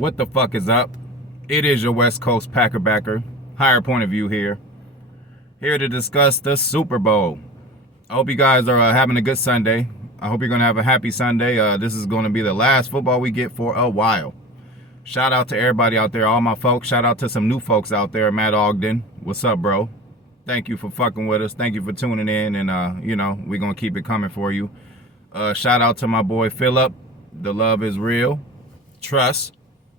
What the fuck is up? It is your West Coast Packer backer, Higher Point of View here to discuss the Super Bowl. I hope you guys are having a good Sunday. I hope you're going to have a happy Sunday. This is going to be the last football we get for a while. Shout out to everybody out there, all my folks. Shout out to some new folks out there. Matt Ogden, what's up, bro? Thank you for fucking with us. Thank you for tuning in, and we're going to keep it coming for you. Shout out to my boy Philip. The love is real. Trust.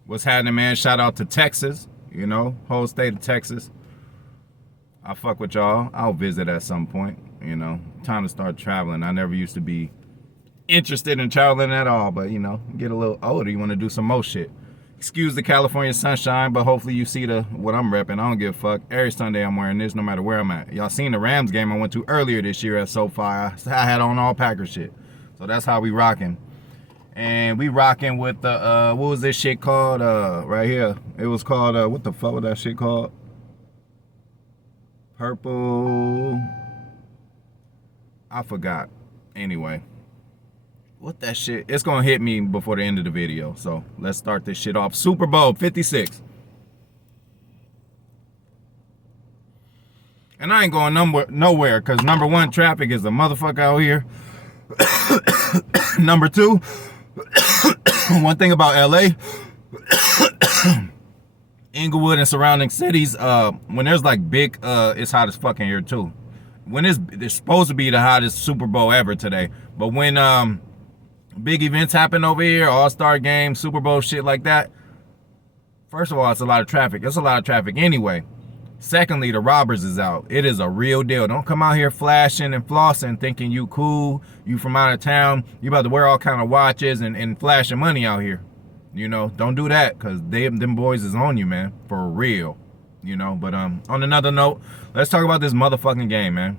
What's happening, man? Shout out to Texas, whole state of Texas. I fuck with y'all. I'll visit at some point, Time to start traveling. I never used to be interested in traveling at all, but, get a little older. You want to do some more shit. Excuse the California sunshine, but hopefully you see what I'm repping. I don't give a fuck. Every Sunday I'm wearing this no matter where I'm at. Y'all seen the Rams game I went to earlier this year at SoFi. I had on all Packer shit. So that's how we rocking. And we rocking with the, what was this shit called? Right here. It was called, what the fuck was that shit called? Purple. I forgot. Anyway. What that shit? It's going to hit me before the end of the video. So let's start this shit off. Super Bowl 56. And I ain't going nowhere because number one, traffic is a motherfucker out here. Number two, one thing about LA, Inglewood and surrounding cities, when there's like big, it's hot as fucking here too. When it's supposed to be the hottest Super Bowl ever today, but when big events happen over here, All-Star Game, Super Bowl, shit like that, first of all, it's a lot of traffic. It's a lot of traffic anyway. Secondly, the robbers is out. It is a real deal. Don't come out here flashing and flossing thinking you cool, you from out of town, you about to wear all kind of watches and flashing money out here. Don't do that because them boys is on you, man, for real. But on another note, let's talk about this motherfucking game, man.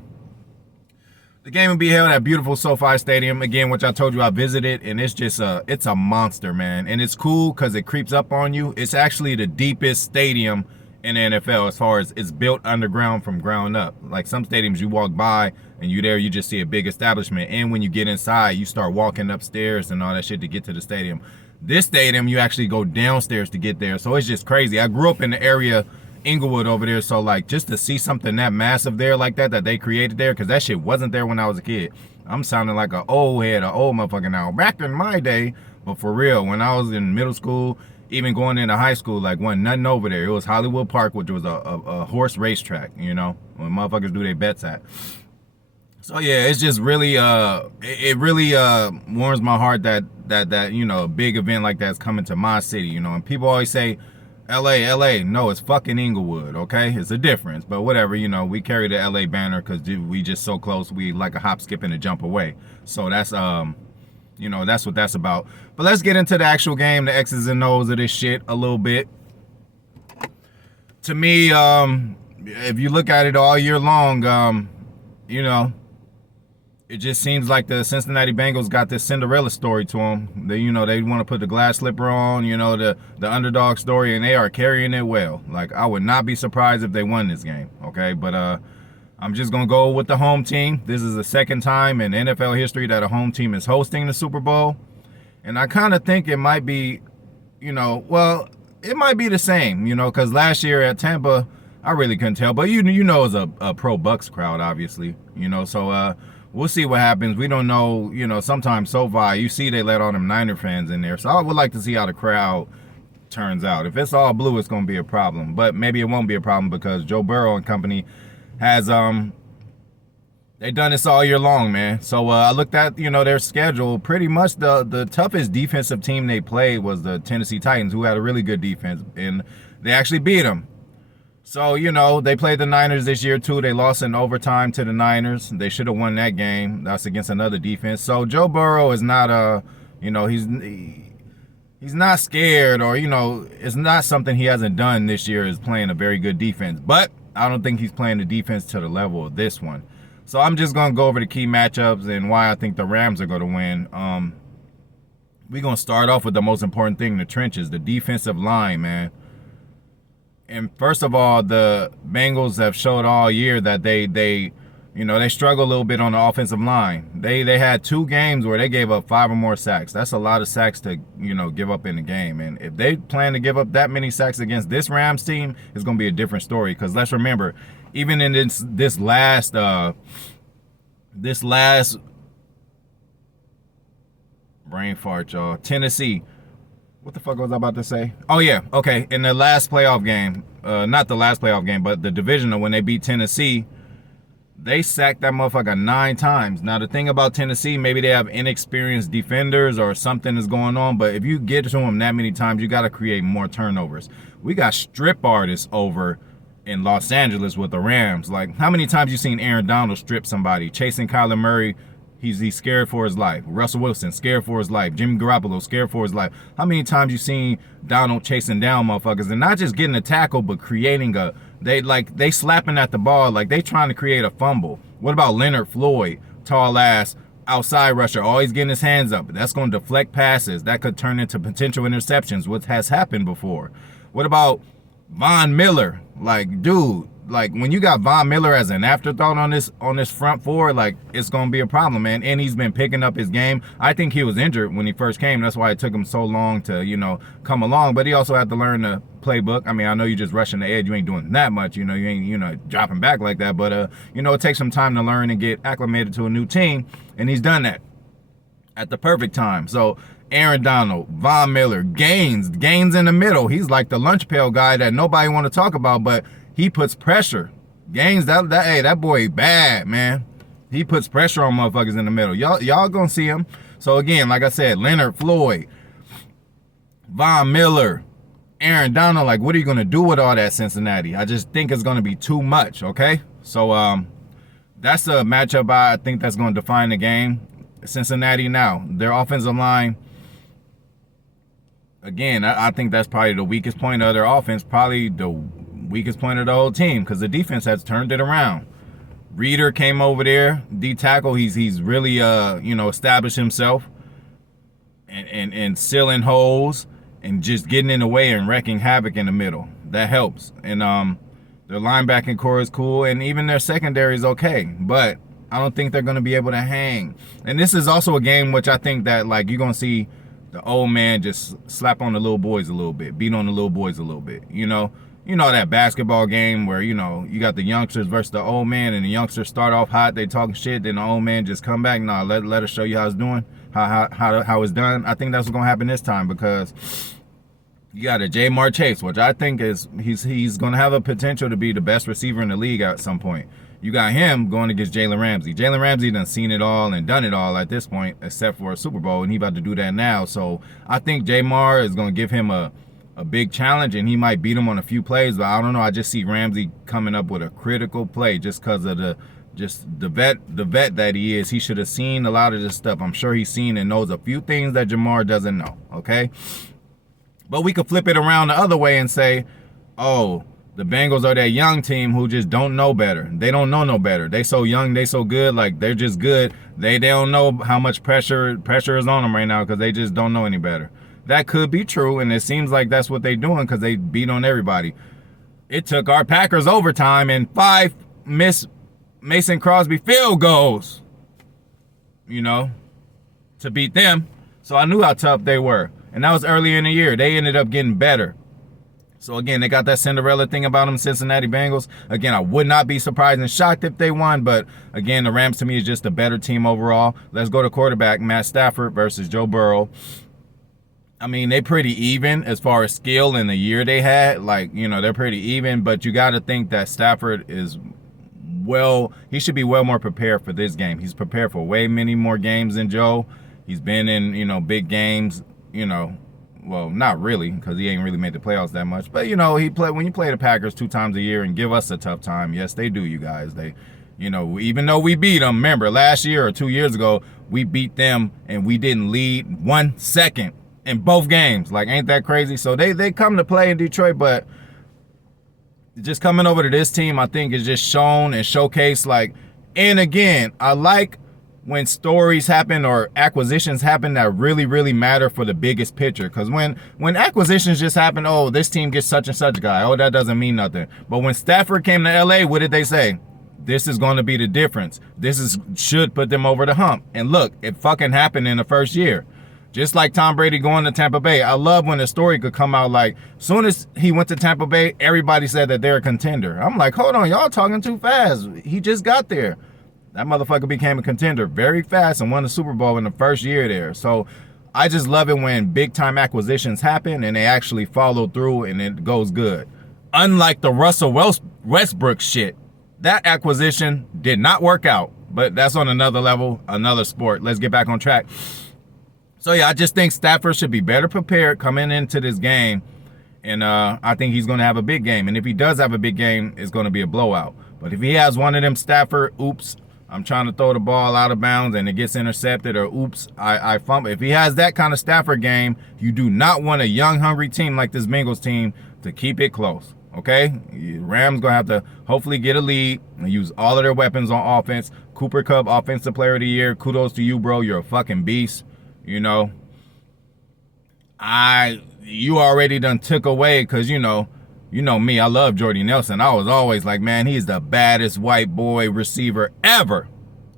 The game will be held at beautiful SoFi Stadium, again, which I told you I visited, and it's just it's a monster, man. And it's cool because it creeps up on you. It's actually the deepest stadium in the NFL as far as it's built underground from ground up. Like some stadiums you walk by and you just see a big establishment. And when you get inside, you start walking upstairs and all that shit to get to the stadium. This stadium, you actually go downstairs to get there. So it's just crazy. I grew up in the area, Inglewood over there. So like just to see something that massive there like that they created there, because that shit wasn't there when I was a kid. I'm sounding like an old head, an old motherfucker now. Back in my day, but for real, when I was in middle school, even going into high school, like wasn't nothing over there. It was Hollywood Park, which was a horse racetrack, when motherfuckers do their bets at. So yeah, it's just really it really warms my heart that a big event like that's coming to my city, and people always say LA. No, it's fucking Inglewood, okay? It's a difference, but whatever, we carry the LA banner because we just so close, we like a hop, skip, and a jump away. So that's that's what that's about. But let's get into the actual game, the X's and O's of this shit a little bit. To me, if you look at it all year long, it just seems like the Cincinnati Bengals got this Cinderella story to them. They want to put the glass slipper on, the underdog story, and they are carrying it well. Like, I would not be surprised if they won this game, okay? But I'm just going to go with the home team. This is the second time in NFL history that a home team is hosting the Super Bowl. And I kind of think it might be, it might be the same, because last year at Tampa, I really couldn't tell. But, it was a pro-Bucks crowd, obviously, so we'll see what happens. We don't know, sometimes SoFi, you see they let all them Niner fans in there. So I would like to see how the crowd turns out. If it's all blue, it's going to be a problem. But maybe it won't be a problem because Joe Burrow and company has they've done this all year long, man. So I looked at their schedule. Pretty much the toughest defensive team they played was the Tennessee Titans, who had a really good defense, and they actually beat them. So they played the Niners this year too. They lost in overtime to the Niners. They should have won that game. That's against another defense. So Joe Burrow is not he's not scared, or it's not something he hasn't done this year, is playing a very good defense. But I don't think he's playing the defense to the level of this one. So I'm just going to go over the key matchups and why I think the Rams are going to win. We're going to start off with the most important thing in the trenches, the defensive line, man. And first of all, the Bengals have showed all year that they You know, they struggle a little bit on the offensive line. They had 2 games where they gave up 5 or more sacks. That's a lot of sacks to, you know, give up in the game. And if they plan to give up that many sacks against this Rams team, it's going to be a different story. Because let's remember, even in this last brain fart, y'all, Tennessee. What the fuck was I about to say? Oh, yeah. Okay. In the last playoff game, not the last playoff game, but the divisional, when they beat Tennessee, they sacked that motherfucker 9 times. Now, the thing about Tennessee, maybe they have inexperienced defenders or something is going on, but if you get to them that many times, you got to create more turnovers. We got strip artists over in Los Angeles with the Rams. Like, how many times you seen Aaron Donald strip somebody? Chasing Kyler Murray, he's scared for his life. Russell Wilson, scared for his life. Jimmy Garoppolo, scared for his life. How many times you seen Donald chasing down motherfuckers and not just getting a tackle, but creating they slapping at the ball like they trying to create a fumble. What about Leonard Floyd, tall ass, outside rusher, always getting his hands up? That's going to deflect passes. That could turn into potential interceptions, what has happened before. What about Von Miller? Like, dude, like when you got Von Miller as an afterthought on this front four, like it's gonna be a problem, man. And he's been picking up his game. I think he was injured when he first came. That's why it took him so long to, you know, come along. But he also had to learn the playbook. I mean, I know you just rushing the edge, you ain't doing that much, you know, you ain't, you know, dropping back like that. But you know, it takes some time to learn and get acclimated to a new team, and he's done that at the perfect time. So Aaron Donald, Von Miller, Gaines in the middle. He's like the lunch pail guy that nobody want to talk about, but he puts pressure. Gaines, that boy bad, man. He puts pressure on motherfuckers in the middle. Y'all gonna see him. So again, like I said, Leonard Floyd, Von Miller, Aaron Donald, like what are you gonna do with all that, Cincinnati? I just think it's gonna be too much, okay? So that's a matchup I think that's gonna define the game. Cincinnati now, their offensive line, again, I think that's probably the weakest point of their offense, probably the weakest point of the whole team, because the defense has turned it around. Reeder came over there, D-tackle. He's really you know, established himself and sealing holes and just getting in the way and wrecking havoc in the middle. That helps. And their linebacking core is cool, and even their secondary is okay. But I don't think they're going to be able to hang. And this is also a game which I think that, like, you're going to see the old man just slap on the little boys a little bit, beat on the little boys a little bit, you know? You know that basketball game where, you know, you got the youngsters versus the old man, and the youngsters start off hot, they talking shit, then the old man just come back. Nah, let us show you how it's doing, how it's done. I think that's what's gonna happen this time, because you got a Jamar Chase, which I think is he's gonna have a potential to be the best receiver in the league at some point. You got him going against Jalen Ramsey. Jalen Ramsey done seen it all and done it all at this point, except for a Super Bowl, and he about to do that now. So I think Jamar is gonna give him a big challenge, and he might beat him on a few plays, but I don't know. I just see Ramsey coming up with a critical play just because of the vet that he is. He should have seen a lot of this stuff. I'm sure he's seen and knows a few things that Jamar doesn't know, okay? But we could flip it around the other way and say, oh, the Bengals are that young team who just don't know better. They don't know no better. They so young, they so good, like they're just good. They don't know how much pressure is on them right now because they just don't know any better. That could be true, and it seems like that's what they're doing because they beat on everybody. It took our Packers overtime and 5 missed Mason Crosby field goals, you know, to beat them. So I knew how tough they were. And that was early in the year. They ended up getting better. So again, they got that Cinderella thing about them, Cincinnati Bengals. Again, I would not be surprised and shocked if they won, but again, the Rams to me is just a better team overall. Let's go to quarterback, Matt Stafford versus Joe Burrow. I mean, they pretty even as far as skill in the year they had. Like, you know, they're pretty even, but you got to think that Stafford is he should be well more prepared for this game. He's prepared for way many more games than Joe. He's been in, you know, big games, you know, well, not really, because he ain't really made the playoffs that much. But, you know, when you play the Packers 2 times a year and give us a tough time, yes, they do, you guys. They, you know, even though we beat them, remember, last year or 2 years ago, we beat them and we didn't lead 1 second in both games. Like, ain't that crazy? So they come to play in Detroit, but just coming over to this team, I think is just shown and showcased, like, and again, I like when stories happen or acquisitions happen that really, really matter for the biggest picture. Because when acquisitions just happen, oh, this team gets such and such guy, oh, that doesn't mean nothing. But when Stafford came to LA, what did they say? This is going to be the difference. Should put them over the hump. And look, it fucking happened in the first year. Just like Tom Brady going to Tampa Bay. I love when a story could come out like, soon as he went to Tampa Bay, everybody said that they're a contender. I'm like, hold on, y'all talking too fast. He just got there. That motherfucker became a contender very fast and won the Super Bowl in the first year there. So I just love it when big time acquisitions happen and they actually follow through and it goes good. Unlike the Russell Westbrook shit, that acquisition did not work out. But that's on another level, another sport. Let's get back on track. So yeah, I just think Stafford should be better prepared coming into this game. And I think he's going to have a big game. And if he does have a big game, it's going to be a blowout. But if he has one of them Stafford, oops, I'm trying to throw the ball out of bounds and it gets intercepted, or oops, I fumble. If he has that kind of Stafford game, you do not want a young, hungry team like this Bengals team to keep it close. Okay? Rams going to have to hopefully get a lead and use all of their weapons on offense. Cooper Kupp, Offensive Player of the Year. Kudos to you, bro. You're a fucking beast. You know, you already done took away, because you know me, I love Jordy Nelson. I was always like, man, he's the baddest white boy receiver ever.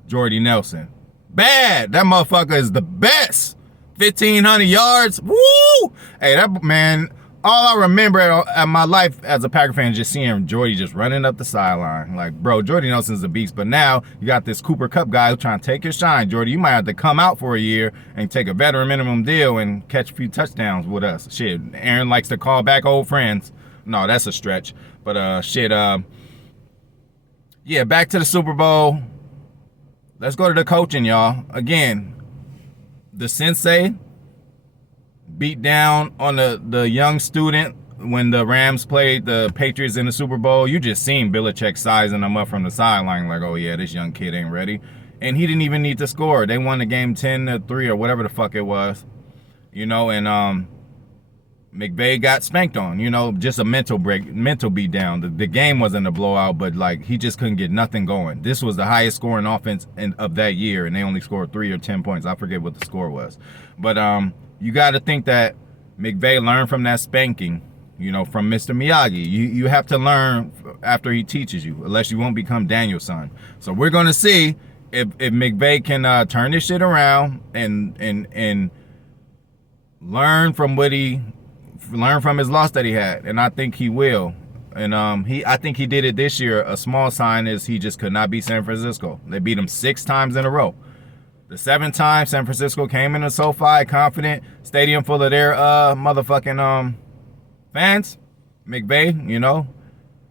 Jordy Nelson. Bad. That motherfucker is the best. 1,500 yards. Woo! Hey, that man, all I remember at my life as a Packer fan is just seeing Jordy just running up the sideline. Like, bro, Jordy Nelson's a beast. But now you got this Cooper Kupp guy who's trying to take your shine. Jordy, you might have to come out for a year and take a veteran minimum deal and catch a few touchdowns with us. Shit, Aaron likes to call back old friends. No, that's a stretch. But yeah, back to the Super Bowl. Let's go to the coaching, y'all. Again, the sensei beat down on the young student when the Rams played the Patriots in the Super Bowl. You just seen Belichick sizing them up from the sideline like, oh yeah, this young kid ain't ready. And he didn't even need to score. They won the game 10-3 or whatever the fuck it was. You know, and McVay got spanked on, you know, just a mental beat down. The game wasn't a blowout, but like he just couldn't get nothing going. This was the highest scoring offense of that year, and they only scored 3 or 10 points. I forget what the score was. But you got to think that McVay learned from that spanking, you know, from Mr. Miyagi. You have to learn after he teaches you, unless you won't become Danielson. So we're going to see if McVay can turn this shit around and learn from his loss that he had, and I think he will. And I think he did it this year. A small sign is he just could not beat San Francisco. They beat him 6 times in a row. The 7th time San Francisco came into SoFi confident, stadium full of their motherfucking fans. McVay, you know,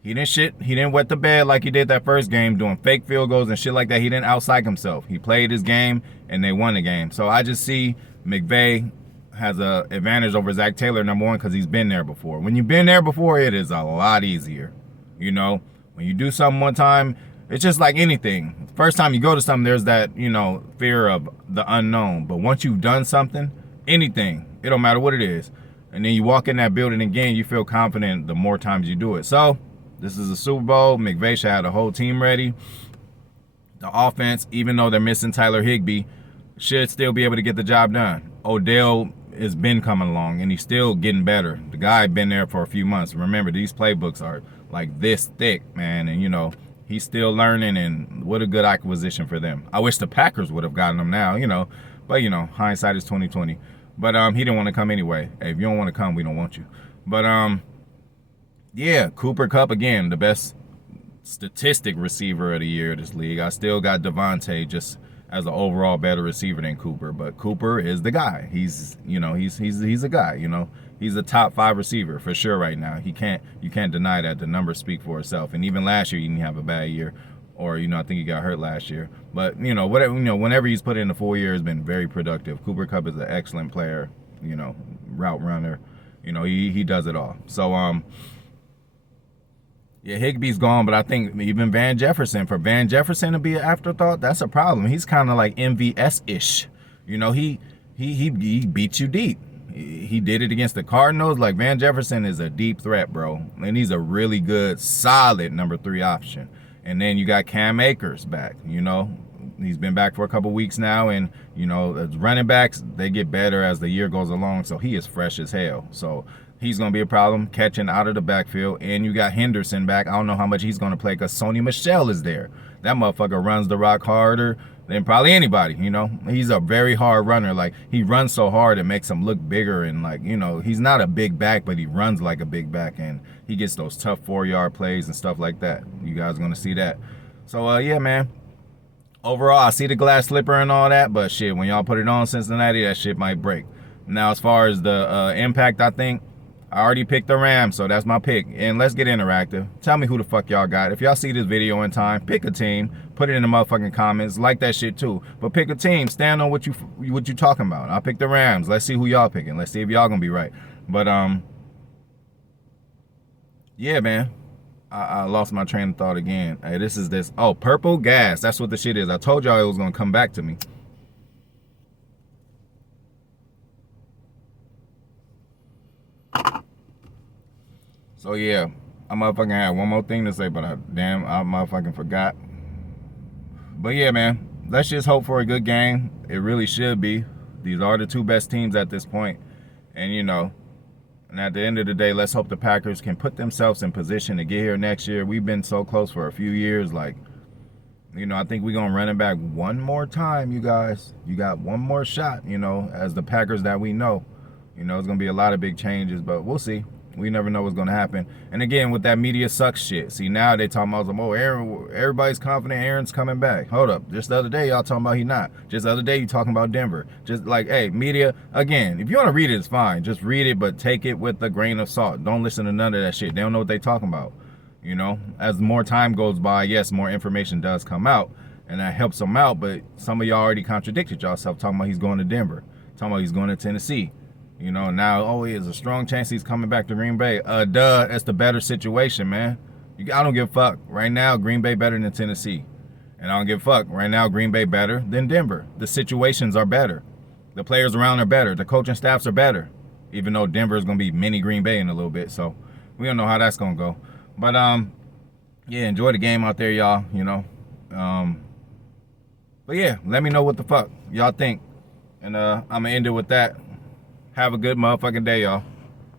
he didn't wet the bed like he did that first game, doing fake field goals and shit like that. He didn't outpsych himself. He played his game and they won the game. So I just see McVay has a advantage over Zach Taylor, number one, because he's been there before. When you've been there before, it is a lot easier. You know, when you do something one time, it's just like anything. First time you go to something, there's that, you know, fear of the unknown. But once you've done something, anything, it don't matter what it is, and then you walk in that building again, you feel confident the more times you do it. So this is a Super Bowl. McVay should have the whole team ready. The offense, even though they're missing Tyler Higbee, should still be able to get the job done. Odell has been coming along, and he's still getting better. The guy been there for a few months. Remember, these playbooks are like this thick, man, and you know, he's still learning, and what a good acquisition for them. I wish the Packers would have gotten him now, you know, but you know, hindsight is 20/20. But he didn't want to come anyway. Hey, if you don't want to come, we don't want you. But yeah, Cooper Kupp again, the best statistic receiver of the year of this league. I still got Devontae just as an overall better receiver than Cooper, but Cooper is the guy. He's, you know, he's a guy, you know. He's a top 5 receiver for sure right now. You can't deny that. The numbers speak for itself. And even last year, he didn't have a bad year, or you know, I think he got hurt last year. But you know, whatever, you know, whenever he's put in the 4 years, has been very productive. Cooper Kupp is an excellent player, you know, route runner. You know, he does it all. So yeah, Higbee's gone, but I think even Van Jefferson, for Van Jefferson to be an afterthought, that's a problem. He's kind of like MVS-ish. You know, he beats you deep. He did it against the Cardinals. Like, Van Jefferson is a deep threat, bro. And he's a really good, solid number 3 option. And then you got Cam Akers back, you know. He's been back for a couple weeks now, and the running backs, they get better as the year goes along. So he is fresh as hell. So he's gonna be a problem catching out of the backfield. And you got Henderson back. I don't know how much he's gonna play because Sony Michel is there. That motherfucker runs the rock harder than probably anybody. He's a very hard runner. Like, he runs so hard it makes him look bigger, and he's not a big back, but he runs like a big back, and he gets those tough 4-yard plays and stuff like that. You guys are gonna see that. So yeah, man. Overall, I see the glass slipper and all that, but shit, when y'all put it on Cincinnati, that shit might break. Now, as far as the impact, I think I already picked the Rams, so that's my pick. And let's get interactive. Tell me who the fuck y'all got. If y'all see this video in time, pick a team, put it in the motherfucking comments, like that shit too. But pick a team, stand on what you talking about. I'll pick the Rams. Let's see who y'all picking. Let's see if y'all gonna be right. But yeah, man. I lost my train of thought again. Hey, this. Oh, purple gas. That's what the shit is. I told y'all it was going to come back to me. So, yeah. I motherfucking had one more thing to say, but I motherfucking forgot. But, yeah, man. Let's just hope for a good game. It really should be. These are the two best teams at this point. And, and at the end of the day, let's hope the Packers can put themselves in position to get here next year. We've been so close for a few years. Like, I think we're going to run it back one more time, you guys. You got one more shot, as the Packers that we know. It's going to be a lot of big changes, but we'll see. We never know what's going to happen. And again, with that media sucks shit. See, now they talking about, Aaron, everybody's confident Aaron's coming back. Hold up. Just the other day, y'all talking about he not. Just the other day, you talking about Denver. Just like, hey, media, again, if you want to read it, it's fine. Just read it, but take it with a grain of salt. Don't listen to none of that shit. They don't know what they talking about. As more time goes by, yes, more information does come out, and that helps them out, but some of y'all already contradicted yourself, talking about he's going to Denver, talking about he's going to Tennessee. Now, he has a strong chance he's coming back to Green Bay. Duh, that's the better situation, man. I don't give a fuck. Right now, Green Bay better than Tennessee. And I don't give a fuck. Right now, Green Bay better than Denver. The situations are better. The players around are better. The coaching staffs are better. Even though Denver is going to be mini Green Bay in a little bit. So, we don't know how that's going to go. But, yeah, enjoy the game out there, y'all, But, yeah, let me know what the fuck y'all think. And I'm going to end it with that. Have a good motherfucking day, y'all.